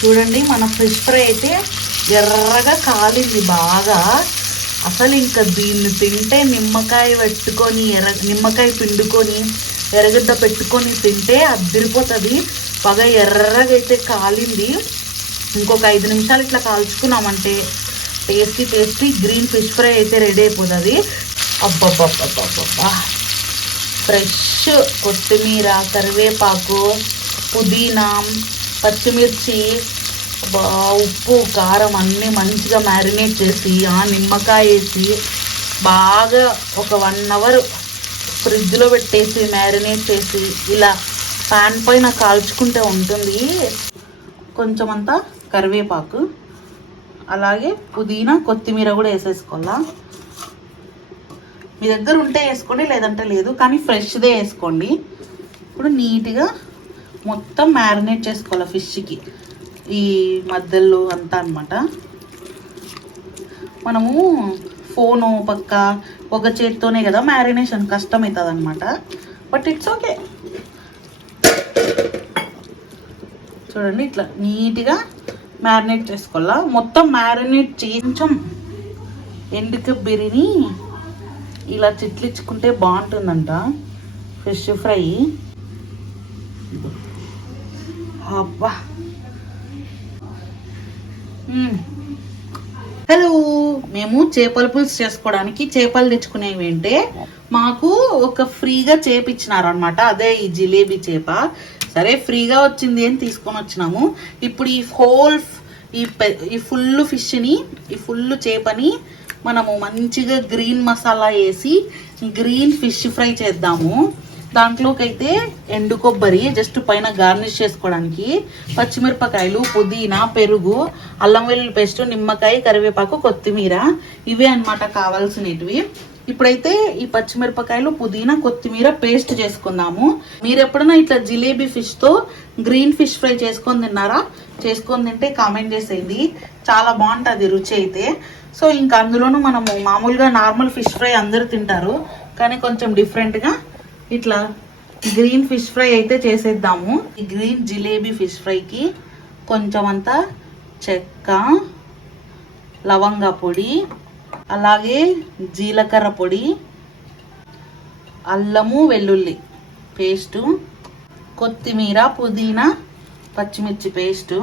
చూడండి మన fish fry అయితే ఎర్రగా కాలింది బాగా. అసలు ఇంకా దీన్ని తింటే నిమ్మకాయ పెట్టుకొని ఎర్ర నిమ్మకాయ పిండుకొని ఎర్రగడ్డ పెట్టుకొని తింటే అద్దరిపోతుంది. బాగా ఎర్రగా అయితే కాలింది. ఇంకొక ఐదు నిమిషాలు ఇట్లా కాల్చుకున్నామంటే tasty tasty green fish fry అయితే రెడీ అయిపోతుంది. అబ్బబ్బబ్బబ్బబ్బా ఫ్రెష్ కొత్తిమీర కరివేపాకు పుదీనా పచ్చిమిర్చి ఉప్పు కారం అన్నీ మంచిగా మ్యారినేట్ చేసి ఆ నిమ్మకాయ వేసి బాగా ఒక వన్ అవర్ ఫ్రిడ్జ్లో పెట్టేసి మ్యారినేట్ చేసి ఇలా ప్యాన్ పైన కాల్చుకుంటే ఉంటుంది. కొంచెం అంతా కరివేపాకు అలాగే పుదీనా కొత్తిమీర కూడా వేసేసుకోవాలా? మీ దగ్గర ఉంటే వేసుకోండి లేదంటే లేదు కానీ ఫ్రెష్దే వేసుకోండి. ఇప్పుడు నీట్గా మొత్తం మ్యారినేట్ చేసుకోవాలి ఫిష్కి. ఈ మధ్యలో అంతా అనమాట మనము ఫోను పక్క ఒక చేతితోనే కదా మ్యారినేషన్ కష్టమవుతుంది అనమాట బట్ ఇట్స్ ఓకే. చూడండి ఇట్లా నీట్గా మ్యారినేట్ చేసుకోవాలా. మొత్తం మ్యారినేట్ చేయించం కొంచెం ఎండుక బిరిని ఇలా చిట్లించుకుంటే బాగుంటుందంట ఫిష్ ఫ్రై. అబ్బా. హలో మేము చేపల పులుసు చేసుకోవడానికి చేపలు తెచ్చుకునేవి అంటే మాకు ఒక ఫ్రీగా చేపిచ్చినారు అనమాట అదే ఈ జిలేబీ చేప. సరే ఫ్రీగా వచ్చింది అని తీసుకొని వచ్చినాము. ఇప్పుడు ఈ హోల్ ఈ ఈ ఫుల్ ఫిష్ని ఈ ఫుల్ చేపని మనము మంచిగా గ్రీన్ మసాలా వేసి గ్రీన్ ఫిష్ ఫ్రై చేద్దాము. దాంట్లోకి అయితే ఎండు కొబ్బరి జస్ట్ పైన గార్నిష్ చేసుకోవడానికి పచ్చిమిరపకాయలు పుదీనా పెరుగు అల్లం వెల్లుల్లి పేస్ట్ నిమ్మకాయ కరివేపాకు కొత్తిమీర ఇవే అన్నమాట కావాల్సినవి. ఇప్పుడైతే ఈ పచ్చిమిరపకాయలు పుదీనా కొత్తిమీర పేస్ట్ చేసుకుందాము. మీరు ఎప్పుడైనా ఇట్లా జిలేబీ ఫిష్తో గ్రీన్ ఫిష్ ఫ్రై చేసుకొని తిన్నారా? చేసుకొని తింటే కామెంట్ చేసేది చాలా బాగుంటుంది రుచి అయితే. సో ఇంకా అందులోనూ మనము మామూలుగా నార్మల్ ఫిష్ ఫ్రై అందరూ తింటారు. కానీ కొంచెం డిఫరెంట్గా ఇట్లా గ్రీన్ ఫిష్ ఫ్రై అయితే చేసేద్దాము. ఈ గ్రీన్ జిలేబీ ఫిష్ ఫ్రైకి కొంచెం అంతా చెక్క లవంగ పొడి అలాగే జీలకర్ర పొడి అల్లము వెల్లుల్లి పేస్టు కొత్తిమీర పుదీనా పచ్చిమిర్చి పేస్టు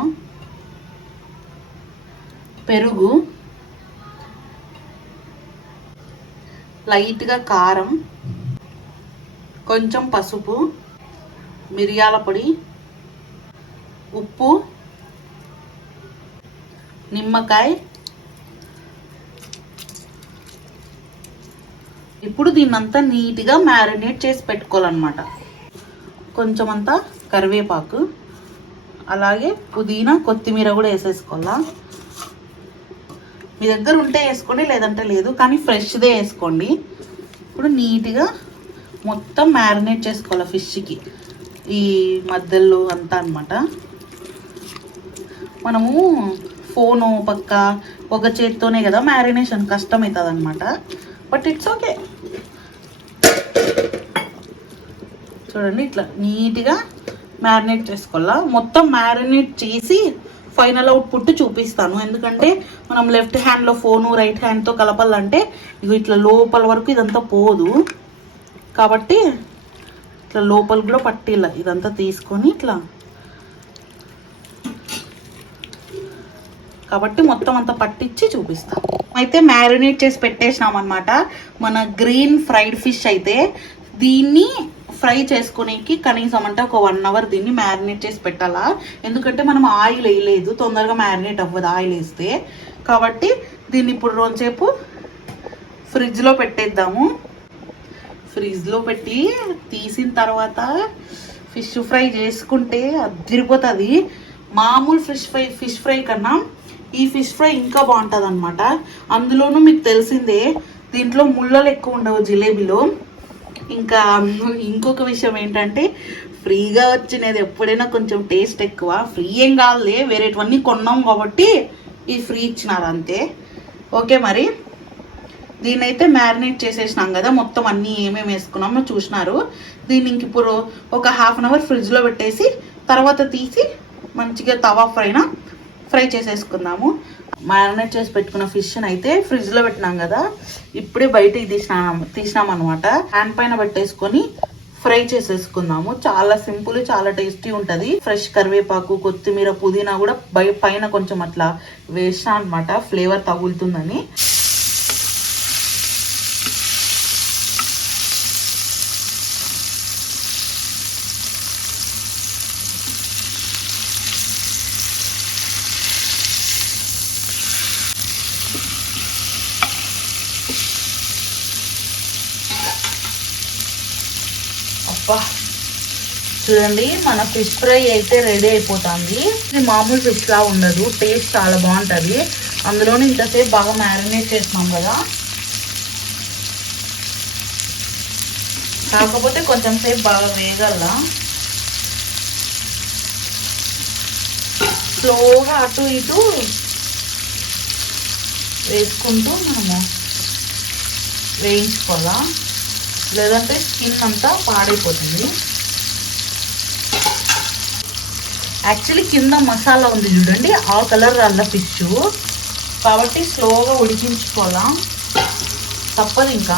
పెరుగు లైట్గా కారం కొంచెం పసుపు మిరియాల పొడి ఉప్పు నిమ్మకాయ. ఇప్పుడు దీన్నంతా నీట్గా మ్యారినేట్ చేసి పెట్టుకోవాలన్నమాట. కొంచెం అంతా కరివేపాకు అలాగే పుదీనా కొత్తిమీర కూడా వేసేసుకోవాలా? మీ దగ్గర ఉంటే వేసుకోండి లేదంటే లేదు కానీ ఫ్రెష్దే వేసుకోండి. ఇప్పుడు నీట్గా మొత్తం మ్యారినేట్ చేసుకోవాలి ఫిష్కి ఈ మధ్యలో అంతా అనమాట మనము ఫోను పక్క ఒక చేత్తోనే కదా మ్యారినేషన్ కష్టమవుతుంది అనమాట బట్ ఇట్స్ ఓకే చూడండి ఇట్లా నీట్గా మ్యారినేట్ చేసుకోవాలా? మొత్తం మ్యారినేట్ చేసి ఫైనల్ అవుట్పుట్ చూపిస్తాను. ఎందుకంటే మనం లెఫ్ట్ హ్యాండ్లో ఫోను రైట్ హ్యాండ్తో కలపాలంటే ఇగో ఇట్లా లోపల వరకు ఇదంతా పోదు. కాబట్టి ఇట్లా లోపల కూడా పట్టిల్ల ఇదంతా తీసుకొని ఇట్లా. కాబట్టి మొత్తం అంతా పట్టించి చూపిస్తాం. అయితే మ్యారినేట్ చేసి పెట్టేసినాం అనమాట మన గ్రీన్ ఫ్రైడ్ ఫిష్ అయితే దీన్ని ఫ్రై చేసుకునేకి కనీసం అంటే ఒక వన్ అవర్ దీన్ని మ్యారినేట్ చేసి పెట్టాలా? ఎందుకంటే మనం ఆయిల్ వేయలేదు తొందరగా మ్యారినేట్ అవ్వదు ఆయిల్ వేస్తే. కాబట్టి దీన్ని ఇప్పుడు రోజుసేపు ఫ్రిడ్జ్లో పెట్టేద్దాము. ఫ్రిడ్జ్లో పెట్టి తీసిన తర్వాత ఫిష్ ఫ్రై చేసుకుంటే అదిరిపోతుంది. మామూలు ఫిష్ ఫ్రై ఫిష్ ఫ్రై కన్నా ఈ ఫిష్ ఫ్రై ఇంకా బాగుంటుంది అనమాట అందులోనూ మీకు తెలిసిందే దీంట్లో ముళ్ళలు ఎక్కువ ఉండవు జిలేబీలో. ఇంకా ఇంకొక విషయం ఏంటంటే ఫ్రీగా వచ్చినది ఎప్పుడైనా కొంచెం టేస్ట్ ఎక్కువ. ఫ్రీ ఏం కాదులే వేరేటివన్నీ కొన్నాం కాబట్టి ఈ ఫ్రీ ఇచ్చినారు అంతే. ఓకే మరి? దీన్ని అయితే మ్యారినేట్ చేసేసినాం కదా మొత్తం అన్నీ ఏమేమి వేసుకున్నామో చూసినారు. దీన్ని ఇంక ఇప్పుడు ఒక హాఫ్ అన్ అవర్ ఫ్రిడ్జ్లో పెట్టేసి తర్వాత తీసి మంచిగా తవా ఫ్రైన ఫ్రై చేసేసుకుందాము. మ్యారినేట్ చేసి పెట్టుకున్న ఫిష్ని అయితే ఫ్రిడ్జ్లో పెట్టినాం కదా ఇప్పుడే బయటికి తీసినాం తీసినాం అనమాట హ్యాండ్ పైన పెట్టేసుకొని ఫ్రై చేసేసుకుందాము. చాలా సింపుల్ చాలా టేస్టీ ఉంటుంది. ఫ్రెష్ కరివేపాకు కొత్తిమీర పుదీనా కూడా బై పైన కొంచెం అట్లా వేసిన అనమాట ఫ్లేవర్ తగులుతుందని. అబ్బా. చూడండి మన ఫిష్ ఫ్రై అయితే రెడీ అయిపోతుంది. ఇది మామూలు ఫిష్ లా ఉండదు. టేస్ట్ చాలా బాగుంటుంది. అందులోనే ఇంతసేపు బాగా మ్యారినేట్ చేసినాం కదా. కాకపోతే కొంచెం సేపు బాగా వేగల్లా. స్లోగా అటు ఇటు వేసుకుంటూ మనము వేయించుకోవాలా. లేదంటే స్కిన్ అంతా పాడైపోతుంది. యాక్చువల్లీ కింద మసాలా ఉంది చూడండి ఆ కలర్ అల్ల ఫిష్ కాబట్టి స్లోగా ఉడికించుకోవాలా? తప్పదు ఇంకా.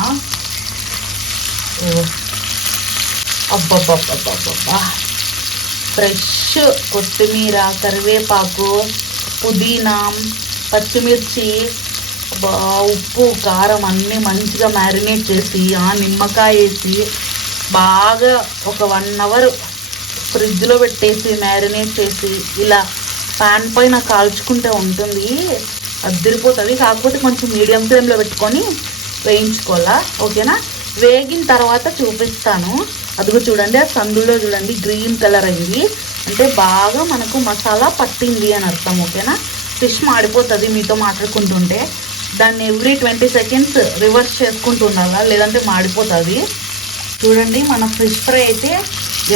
అబ్బబ్బబ్బబ్బబ్బా ఫ్రెష్ కొత్తిమీర కరివేపాకు పుదీనా పచ్చిమిర్చి ఉప్పు కారం అన్నీ మంచిగా మ్యారినేట్ చేసి ఆ నిమ్మకాయ వేసి బాగా ఒక వన్ అవర్ ఫ్రిడ్జ్లో పెట్టేసి మ్యారినేట్ చేసి ఇలా ప్యాన్ పైన కాల్చుకుంటే ఉంటుంది. అద్దరిపోతుంది. కాకపోతే కొంచెం మీడియం ఫ్లేమ్లో పెట్టుకొని వేయించుకోవాలా? ఓకేనా? వేగిన తర్వాత చూపిస్తాను. అదిగో చూడండి ఆ సందులో చూడండి గ్రీన్ కలర్ అయింది. అంటే బాగా మనకు మసాలా పట్టింది అని అర్థం. ఓకేనా? ఫిష్ మాడిపోతుంది మీతో మాట్లాడుకుంటుంటే. దాన్ని ఎవ్రీ ట్వంటీ సెకండ్స్ రివర్స్ చేసుకుంటూ ఉండాలా లేదంటే మాడిపోతుంది. చూడండి మన ఫిష్ ఫ్రై అయితే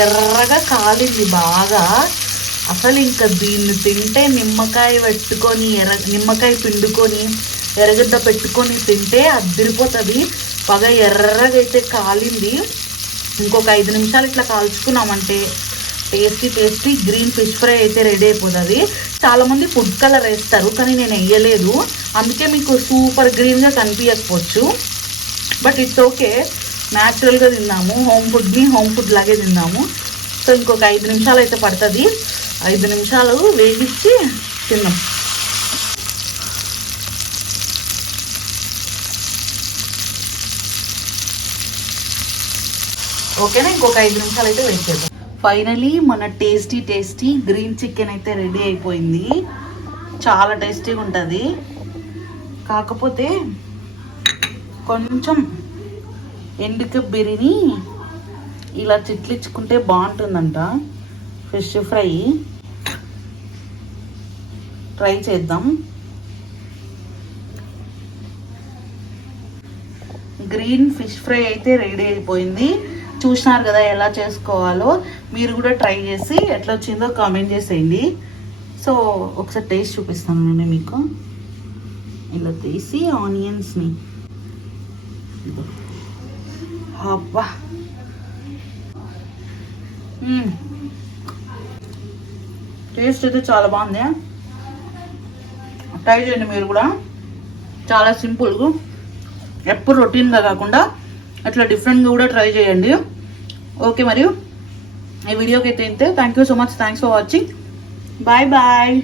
ఎర్రగా కాలింది బాగా. అసలు ఇంకా దీన్ని తింటే నిమ్మకాయ పెట్టుకొని ఎర్ర నిమ్మకాయ పిండుకొని ఎర్రగడ్డ పెట్టుకొని తింటే అద్దరిపోతుంది బాగా ఎర్రగా అయితే కాలింది. ఇంకొక ఐదు నిమిషాలు ఇట్లా కాల్చుకున్నామంటే tasty tasty green fish fry అయితే రెడీ అయిపోతుంది. చాలామంది ఫుడ్ కలర్ వేస్తారు కానీ నేను వేయలేదు. అందుకే మీకు సూపర్ గ్రీన్గా కనిపించకపోవచ్చు. బట్ ఇట్స్ ఓకే న్యాచురల్గా తిన్నాము. హోమ్ ఫుడ్ని హోమ్ ఫుడ్ లాగే తిన్నాము. సో ఇంకొక ఐదు నిమిషాలు అయితే పడుతుంది. ఐదు నిమిషాలు వేగించి తిన్నాం. ఓకేనా ఇంకొక ఐదు నిమిషాలు అయితే వెయిట్ చేద్దాం. ఫైనలీ మన టేస్టీ టేస్టీ గ్రీన్ చికెన్ అయితే రెడీ అయిపోయింది. చాలా టేస్టీగా ఉంటుంది. కాకపోతే కొంచెం ఎండుక బిరిని ఇలా చిట్లించుకుంటే బాగుంటుందంట. ఫిష్ ఫ్రై ట్రై చేద్దాం. గ్రీన్ ఫిష్ ఫ్రై అయితే రెడీ అయిపోయింది. చూసినారు కదా ఎలా చేసుకోవాలో మీరు కూడా ట్రై చేసి ఎట్లా వచ్చిందో కామెంట్ చేసేయండి. సో ఒకసారి టేస్ట్ చూపిస్తాను నేను మీకు. ఇలా తీసి ఆనియన్స్ని అబ్బా. Hmm. టేస్ట్ అయితే చాలా బాగుంది. ట్రై చేయండి మీరు కూడా. చాలా సింపుల్గా. ఎప్పుడు రొటీన్గా కాకుండా అట్లా డిఫరెంట్గా కూడా ట్రై చేయండి. ఓకే మరియు ఈ వీడియోకి అయితే ఇంతే. Thank you so much thanks for watching bye bye